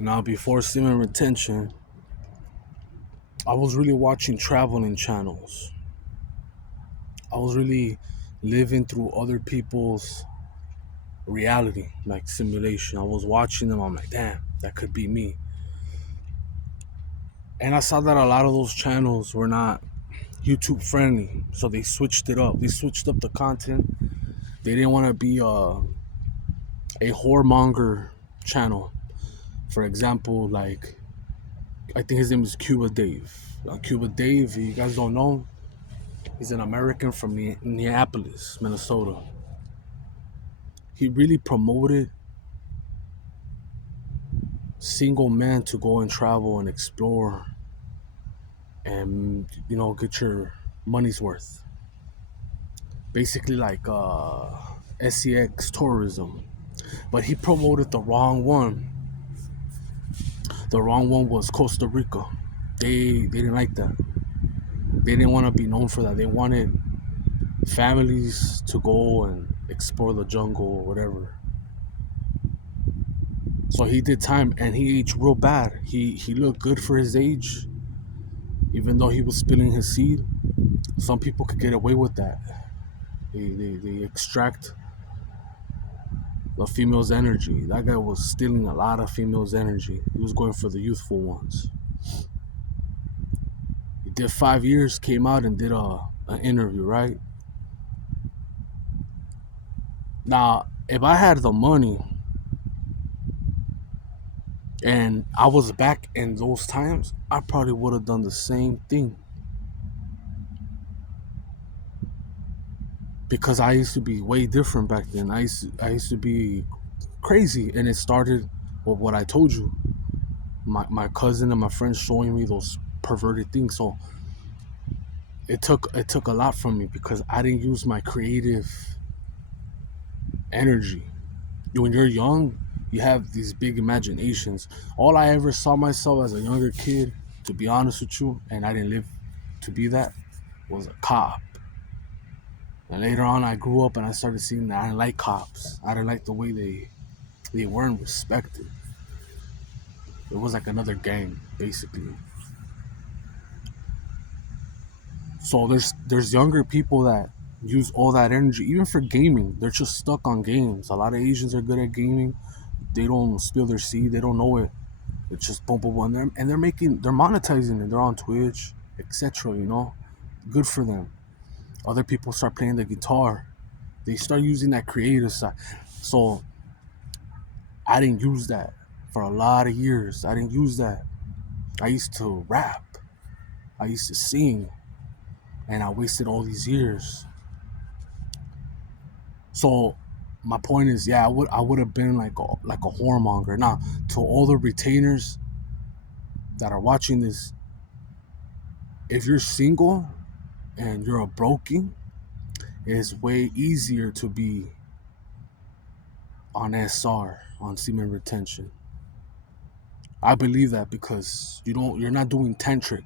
Now, before semen retention, I was really watching traveling channels. I was really living through other people's reality, like simulation. I was watching them. I'm like, damn, that could be me. And I saw that a lot of those channels were not YouTube friendly, so they switched it up. They switched up the content. They didn't want to be a whoremonger channel. For example, like I think his name is Cuba Dave. Cuba Dave, if you guys don't know, he's an American from Minneapolis, Minnesota. He really promoted single men to go and travel and explore and get your money's worth. Basically like SEX tourism. But he promoted the wrong one. The wrong one was Costa Rica. They didn't like that. They didn't want to be known for that. They wanted families to go and explore the jungle or whatever. So he did time and he aged real bad. He looked good for his age, even though he was spilling his seed. Some people could get away with that. They extract the female's energy. That guy was stealing a lot of female's energy. He was going for the youthful ones. He did 5 years, came out and did an interview, right? Now, if I had the money and I was back in those times, I probably would have done the same thing. Because I used to be way different back then. I used to be crazy, and it started with what I told you. My cousin and my friends showing me those perverted things. So it took a lot from me because I didn't use my creative energy. When you're young, you have these big imaginations. All I ever saw myself as a younger kid, to be honest with you, and I didn't live to be that, was a cop. And later on, I grew up and I started seeing that I didn't like cops. I didn't like the way they weren't respected. It was like another gang, basically. So there's younger people that use all that energy, even for gaming. They're just stuck on games. A lot of Asians are good at gaming. They don't spill their seed. They don't know it. It's just boom, boom, boom. They're monetizing it. They're on Twitch, etc. Good for them. Other people start playing the guitar. They start using that creative side. So I didn't use that for a lot of years. I didn't use that. I used to rap. I used to sing, and I wasted all these years. So my point is, yeah, I would have been like a whoremonger. Now, to all the retainers that are watching this, if you're single and you're a broken, it's way easier to be on SR, on semen retention. I believe that because you're not doing tantric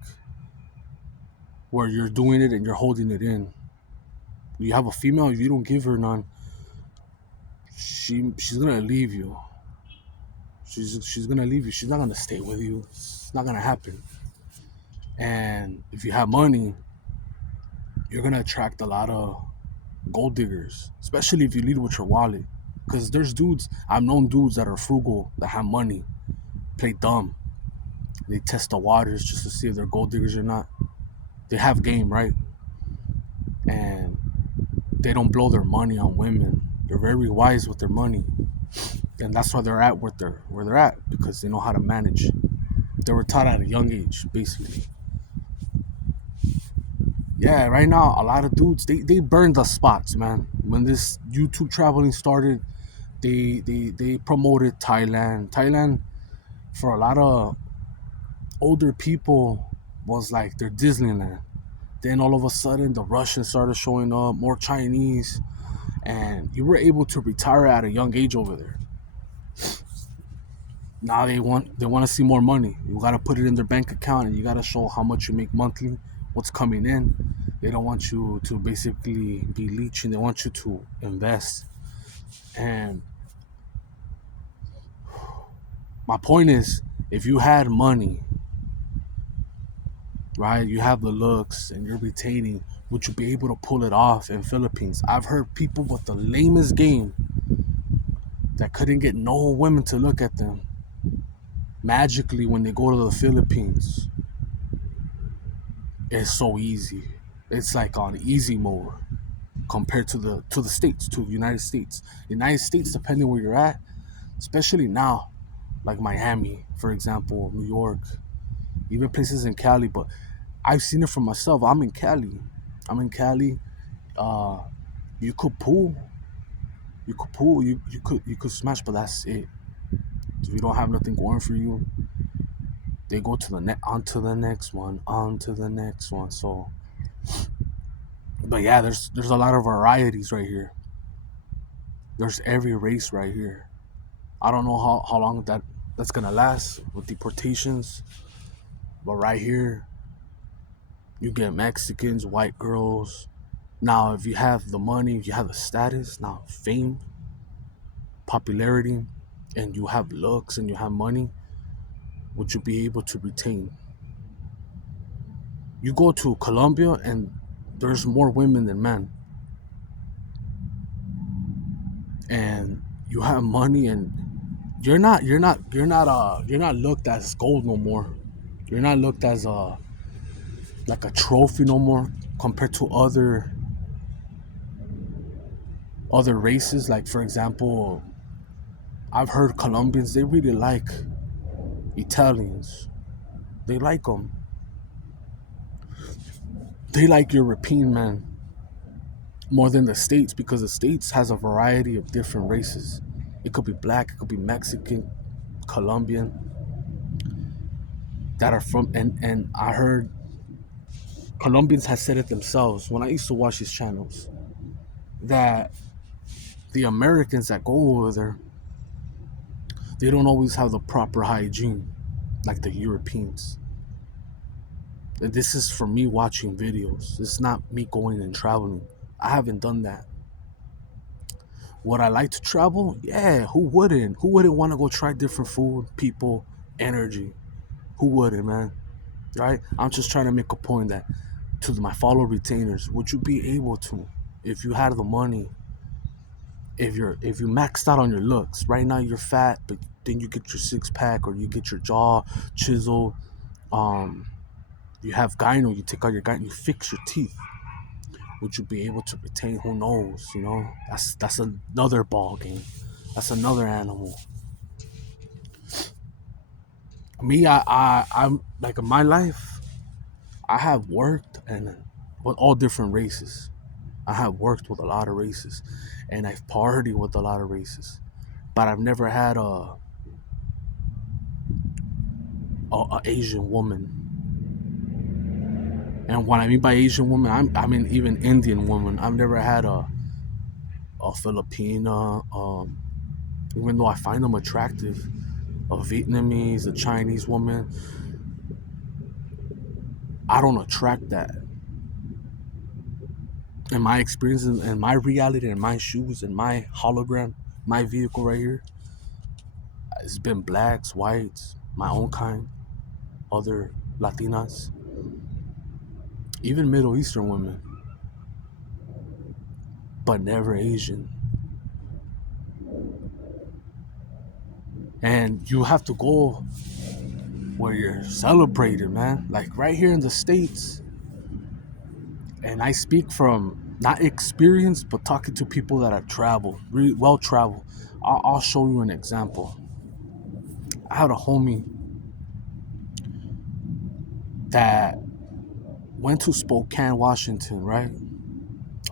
where you're doing it and you're holding it in. You have a female, if you don't give her none, she's gonna leave you. She's gonna leave you. She's not gonna stay with you. It's not gonna happen. And if you have money, you're gonna attract a lot of gold diggers, especially if you lead with your wallet. Because there's dudes, I've known dudes that are frugal, that have money, play dumb. They test the waters just to see if they're gold diggers or not. They have game, right? And they don't blow their money on women. They're very wise with their money. And that's why they're at where they're at, because they know how to manage. They were taught at a young age, basically. Yeah, right now a lot of dudes they burned the spots, man. When this YouTube traveling started, they promoted Thailand. Thailand for a lot of older people was like their Disneyland. Then all of a sudden the Russians started showing up, more Chinese, and you were able to retire at a young age over there. Now they want to see more money. You got to put it in their bank account and you got to show how much you make monthly, what's coming in. They don't want you to basically be leeching. They want you to invest. And My point is, if you had money, right, you have the looks and you're retaining, would you be able to pull it off in Philippines? I've heard people with the lamest game that couldn't get no women to look at them. Magically, when they go to the Philippines, it's so easy. It's like on easy mode compared to the states, to the United States. United States, depending where you're at, especially now, like Miami, for example, New York, even places in Cali. But I've seen it for myself. I'm in Cali. I'm in Cali. Uh, you could pull, you could smash, but that's it. If you don't have nothing going for you, they go to the on to the next one, on to the next one. So, but yeah, there's a lot of varieties right here. There's every race right here. I don't know how long that's gonna last with deportations, but right here you get Mexicans, white girls. Now, if you have the money, if you have the status, now fame, popularity, and you have looks and you have money, would you be able to retain? You go to Colombia and there's more women than men, and you have money and you're not looked as gold no more. You're not looked as a like a trophy no more compared to other races. Like for example, I've heard Colombians, they really like Italians. They like them. They like European men more than the States, because the States has a variety of different races. It could be black, it could be Mexican, Colombian, that are from, and I heard Colombians have said it themselves when I used to watch these channels, that the Americans that go over there, they don't always have the proper hygiene like the Europeans. And this is for me watching videos. It's not me going and traveling. I haven't done that. Would I like to travel? Yeah, who wouldn't? Who wouldn't want to go try different food, people, energy? Who wouldn't, man? Right? I'm just trying to make a point that to my follow retainers, would you be able to, if you had the money, if you maxed out on your looks? Right now you're fat, but then you get your six pack or you get your jaw chisel. Um, you have gyno, you take out your gyno, you fix your teeth. Would you be able to retain? Who knows? That's another ball game. That's another animal. Me, I'm like in my life, I have worked and with all different races. I have worked with a lot of races, and I've partied with a lot of races, but I've never had a Asian woman. And what I mean by Asian woman, I mean even Indian woman. I've never had a Filipina, even though I find them attractive. A Vietnamese, a Chinese woman, I don't attract that. In my experience, in my reality, in my shoes, in my hologram, my vehicle right here, it's been blacks, whites, my own kind, other Latinas, even Middle Eastern women, but never Asian. And you have to go where you're celebrated, man. Like right here in the States, and I speak from not experience, but talking to people that have traveled, really well traveled. I'll show you an example. I had a homie that went to Spokane, Washington, right?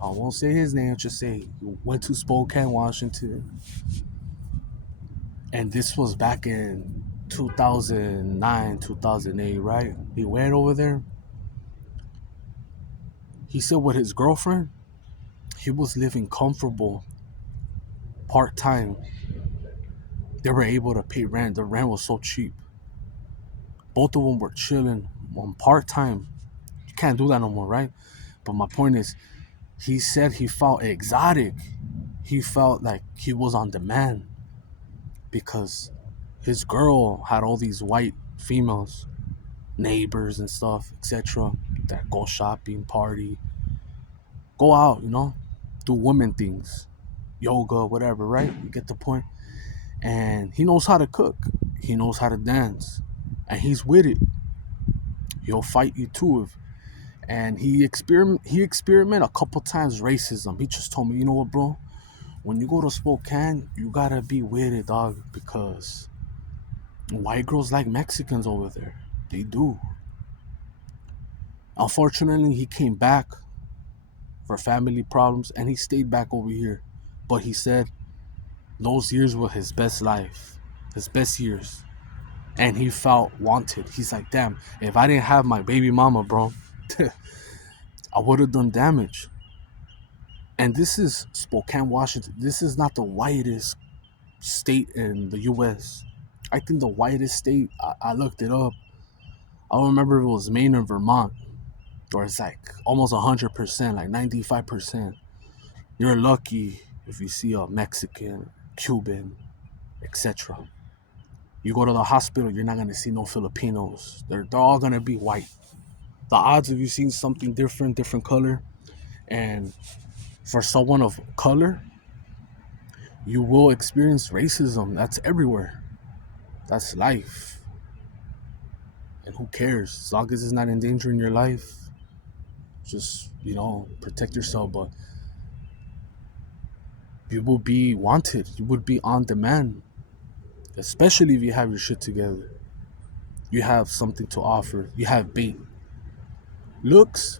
I won't say his name, just say he went to Spokane, Washington. And this was back in 2009, 2008, right? He went over there. He said with his girlfriend, he was living comfortable part time. They were able to pay rent. The rent was so cheap. Both of them were chilling on part time. You can't do that no more, right? But my point is, he said he felt exotic. He felt like he was on demand because his girl had all these white females, neighbors and stuff, etc., that go shopping, party, go out, do women things, yoga, whatever, right? You get the point. And he knows how to cook, he knows how to dance, and he's with it. He'll fight you too. And he experiment a couple times racism. He just told me, you know what, bro? When you go to Spokane, you gotta be with it, dog, because white girls like Mexicans over there. They do. Unfortunately, he came back for family problems and he stayed back over here. But he said those years were his best life, his best years. And he felt wanted. He's like, damn, if I didn't have my baby mama, bro, I would have done damage. And this is Spokane, Washington. This is not the whitest state in the U.S. I think the whitest state, I looked it up. I don't remember if it was Maine or Vermont, or it's like almost 100%, like 95%. You're lucky if you see a Mexican, Cuban, etc. You go to the hospital, you're not gonna see no Filipinos. They're all gonna be white. The odds of you seeing something different color, and for someone of color, you will experience racism. That's everywhere. That's life. And who cares? As long as it's not endangering your life, just, protect yourself. But you will be wanted. You would be on demand. Especially if you have your shit together. You have something to offer. You have bait. Looks.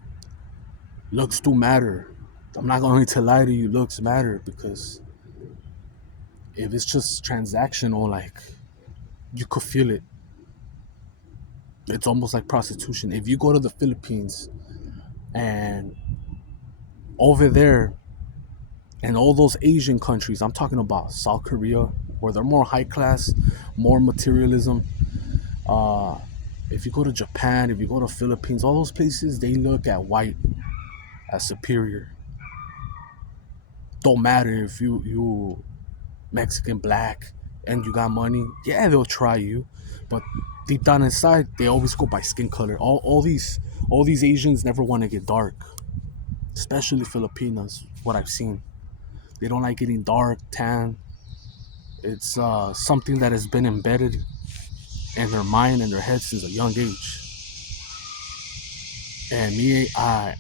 Looks do matter. I'm not going to lie to you. Looks matter, because if it's just transactional, like, you could feel it. It's almost like prostitution. If you go to the Philippines and over there, and all those Asian countries, I'm talking about South Korea, where they're more high class, more materialism. Uh, if you go to Japan, if you go to Philippines, all those places, they look at white as superior. Don't matter if you Mexican, black, and you got money. Yeah, they'll try you, but deep down inside, they always go by skin color. All these Asians never want to get dark, especially Filipinos. What I've seen, they don't like getting dark, tan. It's something that has been embedded in their mind and their head since a young age. And me, I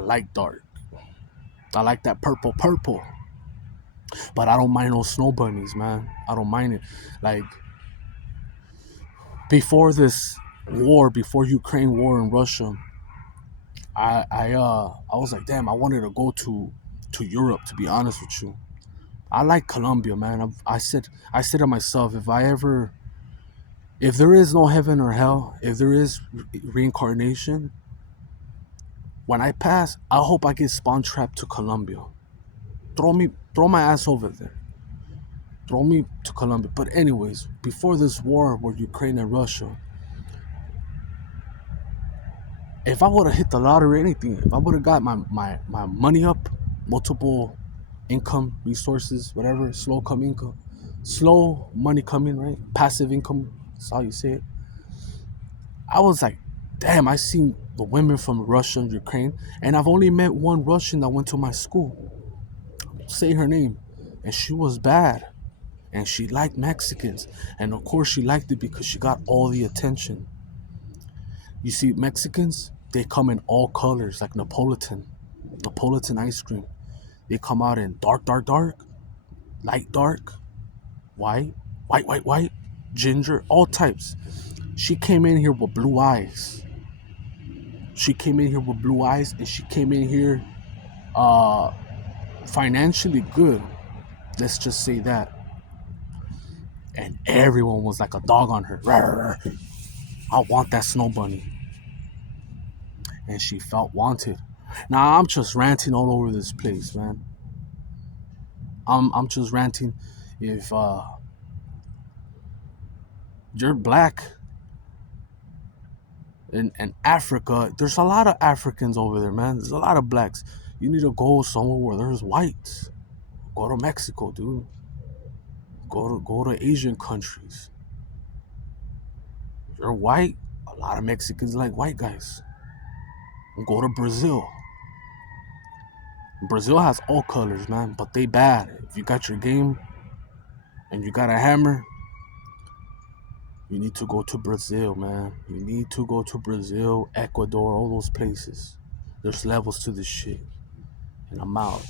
like dark. I like that purple. But I don't mind those snow bunnies, man. I don't mind it. Like, before this war, before Ukraine war in Russia, I was like, damn, I wanted to go to Europe, to be honest with you. I like Colombia, man. I said to myself, if there is no heaven or hell, if there is reincarnation, when I pass, I hope I get spawn trapped to Colombia. Throw my ass over there. Throw me to Colombia. But anyways, before this war with Ukraine and Russia, if I would have hit the lottery or anything, if I would have got my money up, multiple income resources, whatever, slow money coming, right? Passive income, that's how you say it. I was like, damn, I seen the women from Russia and Ukraine, and I've only met one Russian that went to my school. Say her name. And she was bad. And she liked Mexicans. And of course she liked it because she got all the attention. You see, Mexicans, they come in all colors, like Napolitan ice cream. They come out in dark, light dark, white, ginger, all types. She came in here with blue eyes. And she came in here uh, financially good. Let's just say that. And everyone was like a dog on her. I want that snow bunny. And she felt wanted. Now I'm just ranting all over this place, man. I'm just ranting. If you're black in Africa, there's a lot of Africans over there, man. There's a lot of blacks. You need to go somewhere where there's whites. Go to Mexico, dude. Go to Asian countries. If you're white, a lot of Mexicans like white guys. Go to Brazil. Brazil has all colors, man, but they bad. If you got your game and you got a hammer, you need to go to Brazil, man. You need to go to Brazil, Ecuador, all those places. There's levels to this shit. And I'm out.